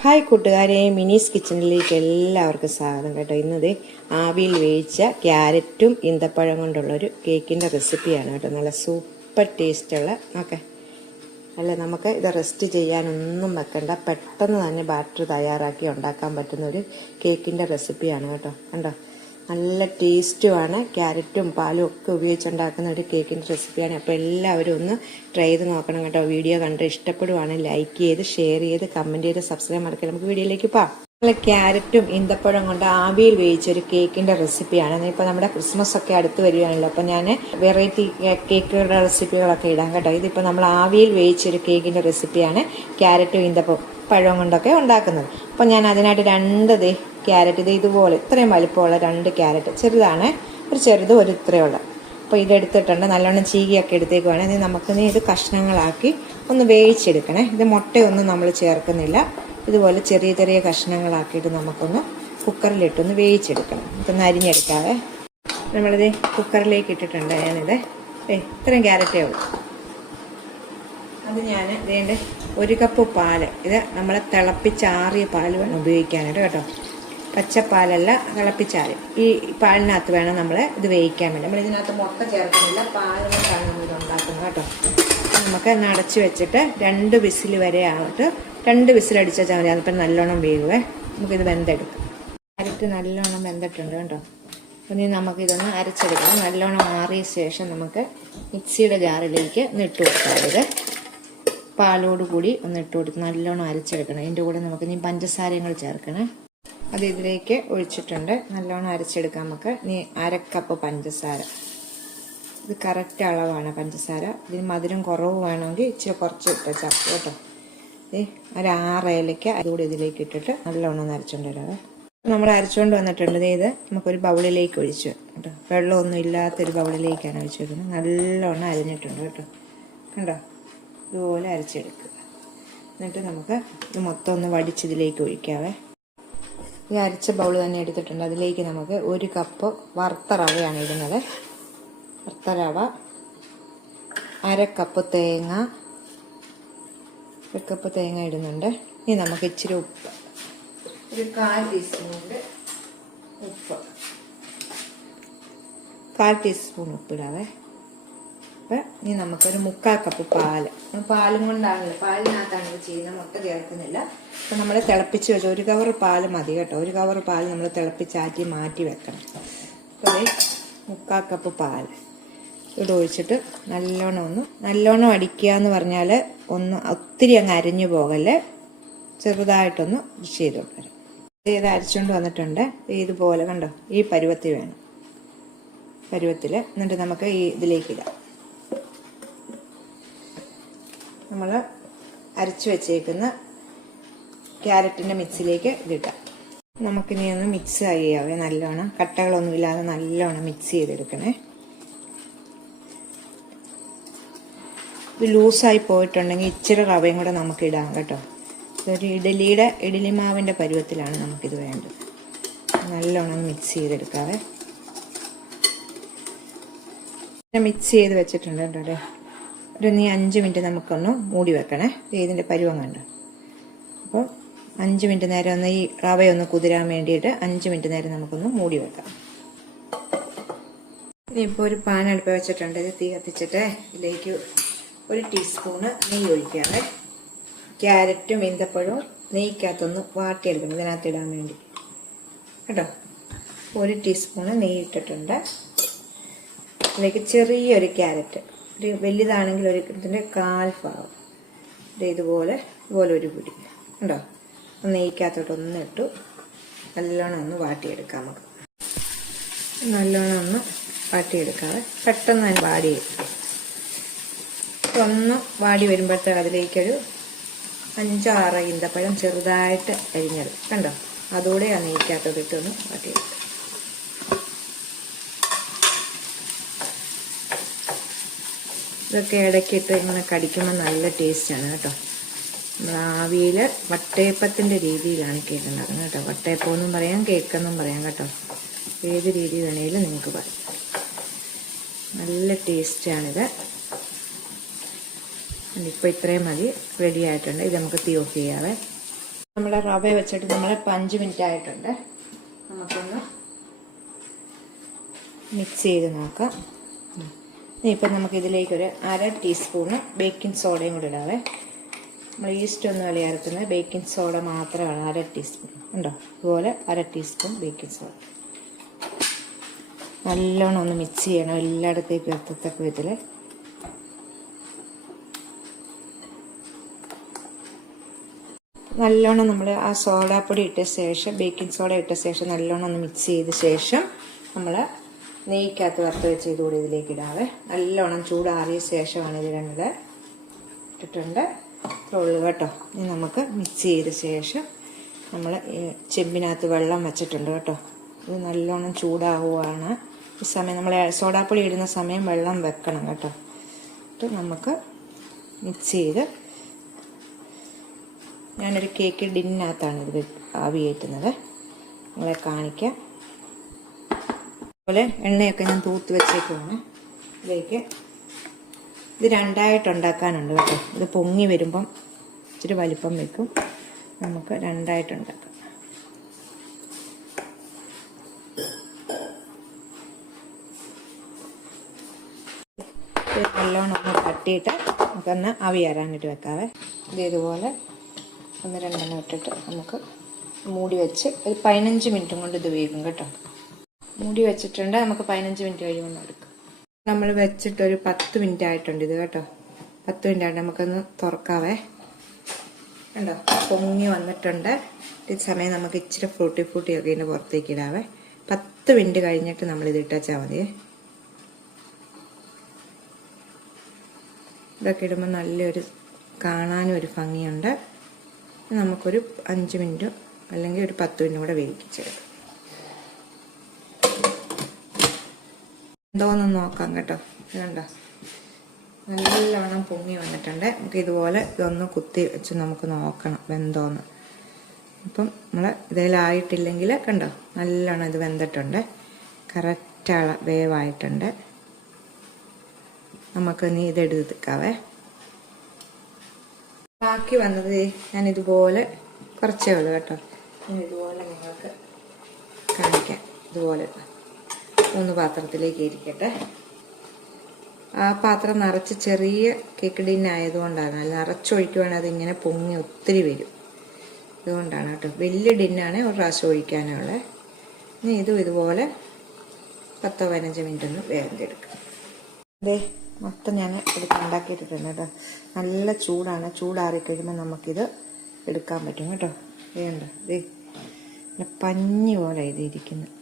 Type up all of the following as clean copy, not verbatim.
Hi കൂട്ടുകാരെ, മിനീസ് കിച്ചണിലേക്ക് എല്ലാവർക്കും സ്വാഗതം കേട്ടോ. ഇന്നത് ആവിയിൽ വേവിച്ച ക്യാരറ്റും ഈന്തപ്പഴം കൊണ്ടുള്ളൊരു കേക്കിൻ്റെ റെസിപ്പിയാണ് കേട്ടോ. നല്ല സൂപ്പർ ടേസ്റ്റുള്ള ഓക്കെ അല്ല, നമുക്ക് ഇത് റെസ്റ്റ് ചെയ്യാനൊന്നും വെക്കണ്ട, പെട്ടെന്ന് തന്നെ ബാറ്റർ തയ്യാറാക്കി ഉണ്ടാക്കാൻ പറ്റുന്ന ഒരു കേക്കിൻ്റെ റെസിപ്പിയാണ് കേട്ടോ. കണ്ടോ, നല്ല ടേസ്റ്റുമാണ്. ക്യാരറ്റും പാലും ഒക്കെ ഉപയോഗിച്ചുണ്ടാക്കുന്ന ഒരു കേക്കിൻ്റെ റെസിപ്പിയാണ്. അപ്പോൾ എല്ലാവരും ഒന്ന് ട്രൈ ചെയ്ത് നോക്കണം കേട്ടോ. വീഡിയോ കണ്ട് ഇഷ്ടപ്പെടുവാണെങ്കിൽ ലൈക്ക് ചെയ്ത് ഷെയർ ചെയ്ത് കമൻറ്റ് ചെയ്ത് സബ്സ്ക്രൈബ് മറക്കാം. നമുക്ക് വീഡിയോയിലേക്ക് പോകാം. നല്ല ക്യാരറ്റും ഈന്തപ്പഴം കൊണ്ട് ആവിയിൽ വേവിച്ചൊരു കേക്കിൻ്റെ റെസിപ്പിയാണ്. ഇപ്പോൾ നമ്മുടെ ക്രിസ്മസ് ഒക്കെ അടുത്ത് വരികയാണല്ലോ, അപ്പോൾ ഞാൻ വെറൈറ്റി കേക്കുകളുടെ റെസിപ്പികളൊക്കെ ഇടാം കേട്ടോ. ഇതിപ്പോൾ നമ്മൾ ആവിയിൽ വേവിച്ചൊരു കേക്കിൻ്റെ റെസിപ്പിയാണ്, ക്യാരറ്റും ഈന്തപ്പഴവും കൊണ്ടൊക്കെ ഉണ്ടാക്കുന്നത്. അപ്പോൾ ഞാൻ അതിനായിട്ട് രണ്ട് ക്യാരറ്റ് ഇതുപോലെ ഇത്രയും വലിപ്പമുള്ള 2 ക്യാരറ്റ്, ചെറുതാണ്, ഒരു ചെറുത് ഒരു ഇത്രയുള്ള. അപ്പോൾ ഇതെടുത്തിട്ടുണ്ട്, നല്ലോണം ചീകിയൊക്കെ എടുത്തേക്ക് വേണം. ഇനി നമുക്ക് ഇത് കഷ്ണങ്ങളാക്കി ഒന്ന് വേവിച്ചെടുക്കണേ. ഇത് മുട്ടയൊന്നും നമ്മൾ ചേർക്കുന്നില്ല, ഇതുപോലെ ചെറിയ ചെറിയ കഷ്ണങ്ങളാക്കിയിട്ട് നമുക്കൊന്ന് കുക്കറിലിട്ടൊന്ന് വേവിച്ചെടുക്കണം. ഇതൊന്ന് അരിഞ്ഞെടുക്കാവേ. നമ്മളിത് കുക്കറിലേക്ക് ഇട്ടിട്ടുണ്ട്. ഞാനിത് ഇത്രയും ക്യാരറ്റേ ഉള്ളൂ. അത് ഞാൻ ഇതിൻ്റെ 1 കപ്പ് പാല്, ഇത് നമ്മളെ തിളപ്പിച്ചാറിയ പാല് വേണം ഉപയോഗിക്കാനായിട്ട് കേട്ടോ. പച്ചപ്പാലല്ല, തിളപ്പിച്ചാൽ. ഈ പാലിനകത്ത് വേണം നമ്മൾ ഇത് വേവിക്കാൻ വേണ്ടി. നമ്മൾ ഇതിനകത്ത് മുട്ട ചേർക്കുന്നില്ല, പാൽ കൊണ്ടാണ് നമ്മളിത് ഉണ്ടാക്കുന്നത് കേട്ടോ. നമുക്ക് അടച്ച് വെച്ചിട്ട് 2 വിസിൽ വരെ ആയിട്ട് 2 വിസിലടിച്ചാൽ മതി. അതിപ്പോൾ നല്ലോണം വേകുവേ. നമുക്കിത് വെന്തെടുക്കാം. ക്യാരറ്റ് നല്ലോണം വെന്തിട്ടുണ്ട് കേട്ടോ. അപ്പോൾ നമുക്കിതൊന്ന് അരച്ചെടുക്കണം. നല്ലോണം ആറിയ ശേഷം നമുക്ക് മിക്സിയുടെ ജാറിലേക്ക് ഇട്ട് കൊടുക്കാം. ഇത് പാലോടുകൂടി ഒന്ന് ഇട്ട് കൊടുത്ത് നല്ലോണം അരച്ചെടുക്കണം. ഇതിൻ്റെ കൂടെ നമുക്ക് പഞ്ചസാരയും കൂടി ചേർക്കണേ. അത് ഇതിലേക്ക് ഒഴിച്ചിട്ടുണ്ട്. നല്ലോണം അരച്ചെടുക്കാം നമുക്ക്. 1/2 കപ്പ് പഞ്ചസാര. ഇത് കറക്റ്റ് അളവാണ് പഞ്ചസാര. ഇതിന് മധുരം കുറവ് വേണമെങ്കിൽ ഇച്ചിരി കുറച്ച് ഇട്ട് ചേർക്കും കേട്ടോ. ഒരു 6 ഏലയ്ക്ക അതുകൂടി ഇതിലേക്ക് ഇട്ടിട്ട് നല്ലോണം അരച്ചുകൊണ്ട് വരാവേ. നമ്മൾ അരച്ചുകൊണ്ട് വന്നിട്ടുണ്ട്. ഇത് നമുക്കൊരു ബൗളിലേക്ക് ഒഴിച്ചു കേട്ടോ. വെള്ളമൊന്നും ഇല്ലാത്തൊരു ബൗളിലേക്കാണ് ഒഴിച്ചു വെക്കുന്നത്. നല്ലോണം അരിഞ്ഞിട്ടുണ്ട് കേട്ടോ. കണ്ടോ, ഇതുപോലെ അരച്ചെടുക്കുക. എന്നിട്ട് നമുക്ക് ഇത് മൊത്തം ഒന്ന് വടിച്ചതിലേക്ക് ഒഴിക്കാവേ. ഈ അരച്ച ബൗൾ തന്നെ എടുത്തിട്ടുണ്ട്. അതിലേക്ക് നമുക്ക് 1 കപ്പ് വറുത്ത റവയാണ് ഇടുന്നത്. വറുത്ത റവ, 1/2 കപ്പ് തേങ്ങ, 1 കപ്പ് തേങ്ങ ഇടുന്നുണ്ട്. ഇനി നമുക്ക് ഇച്ചിരി ഉപ്പ്, ഒരു 1/4 ടീസ്പൂണിൻ്റെ ഉപ്പ്, 1/4 ടീസ്പൂൺ ഉപ്പിടാവേ. അപ്പം ഇനി നമുക്കൊരു 1/4 കപ്പ് പാല്. പാലും കൊണ്ടാണല്ലോ, പാലിനകത്താണ് ഇത് ചെയ്യുന്നത്, മുട്ട ചേർക്കുന്നില്ല. അപ്പം നമ്മൾ തിളപ്പിച്ച് വെച്ച 1 കവർ പാല് മതി കേട്ടോ. 1 കവർ പാല് നമ്മൾ തിളപ്പിച്ചാറ്റി മാറ്റി വെക്കണം. അപ്പോൾ 1/4 കപ്പ് പാല് ഇവിടെ ഒഴിച്ചിട്ട് നല്ലോണം അടിക്കുക എന്ന് പറഞ്ഞാൽ ഒത്തിരി അങ്ങ് അരിഞ്ഞു പോകല്ലേ, ചെറുതായിട്ടൊന്ന് ബ്രഷ് ചെയ്ത് കൊടുക്കണം. ഇത് അരച്ചുകൊണ്ട് വന്നിട്ടുണ്ട്. ഇതുപോലെ കണ്ടോ, ഈ പരുവത്തിൽ വേണം, പരുവത്തിൽ. എന്നിട്ട് നമുക്ക് ഈ ഇതിലേക്ക് ഇടാം. നമ്മൾ അരച്ചു വെച്ചേക്കുന്ന ക്യാരറ്റിൻ്റെ മിക്സിലേക്ക് ഇതിടാം. നമുക്കിനി ഒന്ന് മിക്സ് ചെയ്യാവേ. നല്ലോണം കട്ടകളൊന്നും ഇല്ലാതെ നല്ലോണം മിക്സ് ചെയ്തെടുക്കണേ. ഇത് ലൂസായി പോയിട്ടുണ്ടെങ്കിൽ ഇച്ചിരി റവയും കൂടെ നമുക്ക് ഇടാം കേട്ടോ. ഇതൊരു ഇഡലി മാവിൻ്റെ പരുവത്തിലാണ് നമുക്കിത് വേണ്ടത്. നല്ലോണം മിക്സ് ചെയ്തെടുക്കാവേ. മിക്സ് ചെയ്ത് വെച്ചിട്ടുണ്ട് കേട്ടോ. അല്ലേ, ഒരു 5 മിനിറ്റ് നമുക്കൊന്ന് മൂടി വെക്കണേ. ഇതിൻ്റെ പരുവം കണ്ടോ. അപ്പോൾ 5 മിനിറ്റ് നേരം ഒന്ന് ഈ റവയൊന്ന് കുതിരാൻ വേണ്ടിയിട്ട് 5 മിനിറ്റ് നേരം നമുക്കൊന്ന് മൂടി വെക്കാം. ഇനിയിപ്പോൾ ഒരു പാൻ അടുപ്പ് വെച്ചിട്ടുണ്ട്. ഇത് തീ കത്തിച്ചിട്ട് ഇതിലേക്ക് 1 ടീസ്പൂണ് നെയ്യ് ഒഴിക്കാതെ. ക്യാരറ്റും ഈന്തപ്പഴവും നെയ്ക്കകത്തൊന്ന് വാട്ടിയെടുക്കണം ഇതിനകത്ത് ഇടാൻ വേണ്ടി കേട്ടോ. 1 ടീസ്പൂണ് നെയ്യ് ഇട്ടിട്ടുണ്ട്. അതിലേക്ക് ചെറിയൊരു ക്യാരറ്റ്, ഒരു വലുതാണെങ്കിൽ ഇതിൻ്റെ 1/4 ഭാഗം ഇതുപോലെ ഒരു പിടി ഉണ്ടോ, നെയ്ക്കകത്തോട്ടൊന്ന് ഇട്ടു നല്ലോണം ഒന്ന് വാട്ടിയെടുക്കാം. നമുക്ക് നല്ലോണം ഒന്ന് വാട്ടിയെടുക്കാതെ പെട്ടെന്ന് തന്നെ ഒന്ന് വാടി വരുമ്പോഴത്തേക്ക് അതിലേക്കൊരു 5-6 ഈന്തപ്പഴം ചെറുതായിട്ട് അരിഞ്ഞത് കണ്ടോ, അതുകൂടെ ആ നെയ്ക്കകത്തോട്ടിട്ടൊന്ന് വാട്ടിയെടുക്കാം. ഇതൊക്കെ ഇടയ്ക്കിട്ട് ഇങ്ങനെ കടിക്കുമ്പോൾ നല്ല ടേസ്റ്റാണ് കേട്ടോ. നമ്മൾ ആവിയിൽ വട്ടയപ്പത്തിൻ്റെ രീതിയിലാണ് കേക്ക് ഉണ്ടാക്കുന്നത് കേട്ടോ. വട്ടയപ്പം എന്നും പറയാം, കേക്കെന്നും പറയാം കേട്ടോ. ഏത് രീതി വേണേലും നിങ്ങൾക്ക് പറയാം. നല്ല ടേസ്റ്റാണിത്. ഇപ്പോൾ ഇത്രയും മതി, റെഡി ആയിട്ടുണ്ട്. ഇത് നമുക്ക് തീ ഓഫ് ചെയ്യാവേ. നമ്മുടെ റവ വെച്ചിട്ട് നമ്മൾ 5 മിനിറ്റ് ആയിട്ടുണ്ട്. നമുക്കൊന്ന് മിക്സ് ചെയ്ത് നോക്കാം. ഇപ്പം നമുക്കിതിലേക്കൊരു 1/2 ടീസ്പൂണ് ബേക്കിംഗ് സോഡയും കൂടി ഇടാവേ. നമ്മൾ ഈസ്റ്റ് ഒന്നും അല്ല ചേർക്കുന്നത്, ബേക്കിംഗ് സോഡ മാത്രമാണ് 1/2 ടീസ്പൂൺ ഉണ്ടോ. അതുപോലെ 1/2 ടീസ്പൂൺ ബേക്കിംഗ് സോഡ നല്ലോണം ഒന്ന് മിക്സ് ചെയ്യണം, എല്ലായിടത്തേക്കും എത്തത്തക്ക വിധത്തിൽ. നല്ലോണം നമ്മൾ ആ സോഡാപ്പൊടി ഇട്ട ശേഷം, ബേക്കിംഗ് സോഡ ഇട്ട ശേഷം നല്ലോണം ഒന്ന് മിക്സ് ചെയ്ത ശേഷം നമ്മൾ നെയ്ക്കകത്ത് വറുത്ത് വെച്ച് ഇതുകൂടി ഇതിലേക്ക് ഇടാവേ. നല്ലോണം ചൂടാറിയ ശേഷമാണ് ഇത് രണ്ടും ഇട്ടിട്ടുണ്ട് ഉള്ളു കേട്ടോ. ഇനി നമുക്ക് മിക്സ് ചെയ്ത ശേഷം നമ്മൾ ചെമ്പിനകത്ത് വെള്ളം വെച്ചിട്ടുണ്ട് കേട്ടോ. ഇത് നല്ലോണം ചൂടാവുകയാണ്. ഈ സമയം നമ്മൾ സോഡാപ്പൊടി ഇടുന്ന സമയം വെള്ളം വെക്കണം കേട്ടോ. എന്നിട്ട് നമുക്ക് മിക്സ് ചെയ്ത്, ഞാനൊരു കേക്ക് ടിന്നിനകത്താണ് ഇത് ആവി കയറ്റുന്നത്, നിങ്ങളെ കാണിക്കാം. അതുപോലെ എണ്ണയൊക്കെ ഞാൻ തൂത്ത് വെച്ചേക്കുവാണ്. ഇതിലേക്ക് ഇത് 2ആയിട്ട് ഉണ്ടാക്കാനുണ്ട് കേട്ടോ. ഇത് പൊങ്ങി വരുമ്പം ഇച്ചിരി വലിപ്പം വെക്കും. നമുക്ക് 2ആയിട്ട് ഉണ്ടാക്കാം. നല്ലോണം ഒന്ന് തട്ടിയിട്ട് നമുക്കൊന്ന് ആവി കയറാനായിട്ട് വെക്കാവേ. ഇതുപോലെ 1-2 ഇട്ടിട്ട് നമുക്ക് മൂടി വെച്ച് ഒരു 15 മിനിറ്റും കൊണ്ട് ഇത് വേകും കേട്ടോ. മൂടി വെച്ചിട്ടുണ്ട്. നമുക്ക് 15 മിനിറ്റ് കഴിയുമ്പോൾ എടുക്കാം. നമ്മൾ വെച്ചിട്ടൊരു 10 മിനിറ്റ് ആയിട്ടുണ്ട് ഇത് കേട്ടോ. 10 മിനിറ്റ് ആയിട്ട് നമുക്കൊന്ന് തുറക്കാവേ. കണ്ടോ, പൊങ്ങി വന്നിട്ടുണ്ട്. ഈ സമയം നമുക്ക് ഇച്ചിരി ഫ്രൂട്ടി ഒക്കെ ഇതിൻ്റെ പുറത്തേക്ക് ഇടാവേ. 10 മിനിറ്റ് കഴിഞ്ഞിട്ട് നമ്മളിത് ഇട്ടാച്ചാൽ മതിയേ. ഇതൊക്കെ ഇടുമ്പോൾ നല്ലൊരു കാണാനും ഒരു ഭംഗിയുണ്ട്. നമുക്കൊരു 5 മിനിറ്റ് അല്ലെങ്കിൽ ഒരു 10 മിനിറ്റ് കൂടെ വേവിച്ചെടുക്കാം. എന്തോന്ന് നോക്കാം കേട്ടോ. കണ്ടോ, നല്ലവണ്ണം പൊങ്ങി വന്നിട്ടുണ്ട്. നമുക്ക് ഇതുപോലെ ഇതൊന്ന് കുത്തി വെച്ച് നമുക്ക് നോക്കണം വെന്തോന്ന്. അപ്പം നമ്മൾ ഇതിലായിട്ടില്ലെങ്കിൽ കണ്ടോ, നല്ലോണം ഇത് വെന്തിട്ടുണ്ട്. കറക്റ്റ് വേവായിട്ടുണ്ട്. നമുക്ക് നീ ഇതെടുക്കാവേ. ബാക്കി വന്നത് ഞാനിതുപോലെ കുറച്ചേ ഉള്ളൂ കേട്ടോ. ഞാൻ ഇതുപോലെ നിങ്ങൾക്ക് കാണിക്കാം. ഇതുപോലെ 3 പാത്രത്തിലേക്ക് ഇരിക്കട്ടെ. ആ പാത്രം നിറച്ച് ചെറിയ കേക്ക് ടിന്നായതുകൊണ്ടാണ്. നിറച്ചൊഴിക്കുവാണെങ്കിൽ അതിങ്ങനെ പൊങ്ങി ഒത്തിരി വരും. അതുകൊണ്ടാണ് കേട്ടോ. വലിയ ടിന്നാണ് ഒരു പ്രാവശ്യം ഒഴിക്കാനുള്ളത്. ഇനി ഇതും ഇതുപോലെ 10-15 മിനിറ്റ് ഒന്ന് വേവിച്ചെടുക്കാം. അതെ, മൊത്തം ഞാൻ ഉണ്ടാക്കിയിട്ടിട്ടുണ്ട് കേട്ടോ. നല്ല ചൂടാണ്. ചൂടാറി കഴിയുമ്പോൾ നമുക്കിത് എടുക്കാൻ പറ്റും കേട്ടോ. വേണ്ട, ഇതേ പഞ്ഞി പോലെ ഇത് ഇരിക്കുന്നത്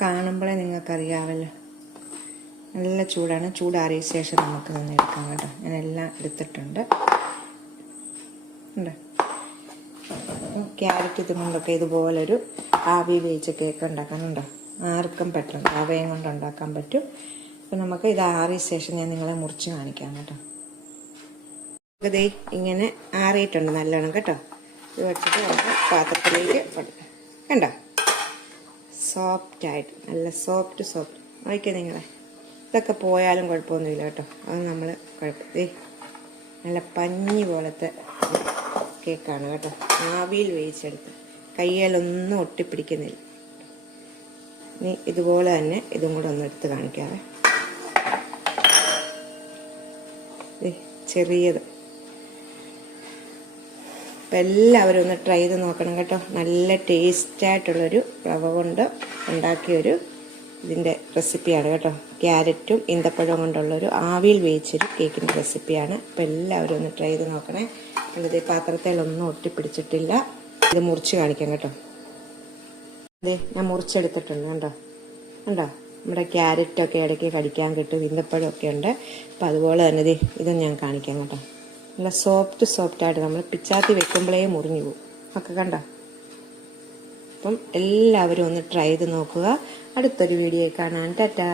കാണുമ്പോഴേ നിങ്ങൾക്കറിയാമല്ലോ. നല്ല ചൂടാണ്. ചൂടാറിയ ശേഷം നമുക്ക് നിന്ന് എടുക്കാം കേട്ടോ. ഞാനെല്ലാം എടുത്തിട്ടുണ്ട്. ഉണ്ട് ക്യാരറ്റ് ഇതുകൊണ്ടൊക്കെ ഇതുപോലൊരു ആവി വേവിച്ച കേക്ക് ഉണ്ടാക്കാനുണ്ടോ. ആർക്കും പെട്ടെന്ന് റവയും കൊണ്ട് ഉണ്ടാക്കാൻ പറ്റും. അപ്പം നമുക്ക് ഇത് ആറിയ ശേഷം ഞാൻ നിങ്ങളെ മുറിച്ച് കാണിക്കാം കേട്ടോ. ഇതേ ഇങ്ങനെ ആറിയിട്ടുണ്ട് നല്ലോണം കേട്ടോ. ഇത് വെച്ചിട്ട് നമുക്ക് പാത്രത്തിലേക്ക് കണ്ടോ, സോഫ്റ്റായിട്ട് നല്ല സോഫ്റ്റ് നോക്കിയാൽ നിങ്ങളെ. ഇതൊക്കെ പോയാലും കുഴപ്പമൊന്നുമില്ല കേട്ടോ. അത് നമ്മൾ നല്ല പഞ്ഞി പോലത്തെ കേക്കാണ് കേട്ടോ. ആവിയിൽ വേവിച്ചെടുത്ത് കയ്യിലൊന്നും ഒട്ടിപ്പിടിക്കുന്നില്ല. ഇനി ഇതുപോലെ തന്നെ ഇതും കൂടെ ഒന്ന് എടുത്ത് കാണിക്കാവേ. ചെറിയത്. അപ്പം എല്ലാവരും ഒന്ന് ട്രൈ ചെയ്ത് നോക്കണം കേട്ടോ. നല്ല ടേസ്റ്റായിട്ടുള്ളൊരു റവ കൊണ്ട് ഉണ്ടാക്കിയൊരു ഇതിൻ്റെ റെസിപ്പിയാണ് കേട്ടോ. ക്യാരറ്റും ഈന്തപ്പഴവും കൊണ്ടുള്ളൊരു ആവിയിൽ വേവിച്ചൊരു കേക്കിൻ്റെ റെസിപ്പിയാണ്. അപ്പം എല്ലാവരും ഒന്ന് ട്രൈ ചെയ്ത് നോക്കണേ. ഇത് പാത്രത്തിലൊന്നും ഒട്ടിപ്പിടിച്ചിട്ടില്ല. ഇത് മുറിച്ച് കാണിക്കാം കേട്ടോ. അതെ, ഞാൻ മുറിച്ചെടുത്തിട്ടുണ്ട് കണ്ടോ. നമ്മുടെ ക്യാരറ്റൊക്കെ ഇടയ്ക്ക് കടിക്കാൻ കിട്ടും. ഈന്തപ്പഴമൊക്കെ ഉണ്ട്. അപ്പം അതുപോലെ തന്നെ ഇതും ഞാൻ കാണിക്കാം കേട്ടോ. നല്ല സോഫ്റ്റായിട്ട് നമ്മൾ പിച്ചാത്തി വെക്കുമ്പോഴേ മുറിഞ്ഞു പോകും. ഒക്കെ കണ്ടോ. അപ്പം എല്ലാവരും ഒന്ന് ട്രൈ ചെയ്ത് നോക്കുക. അടുത്തൊരു വീഡിയോ കാണാൻ ടാറ്റാ.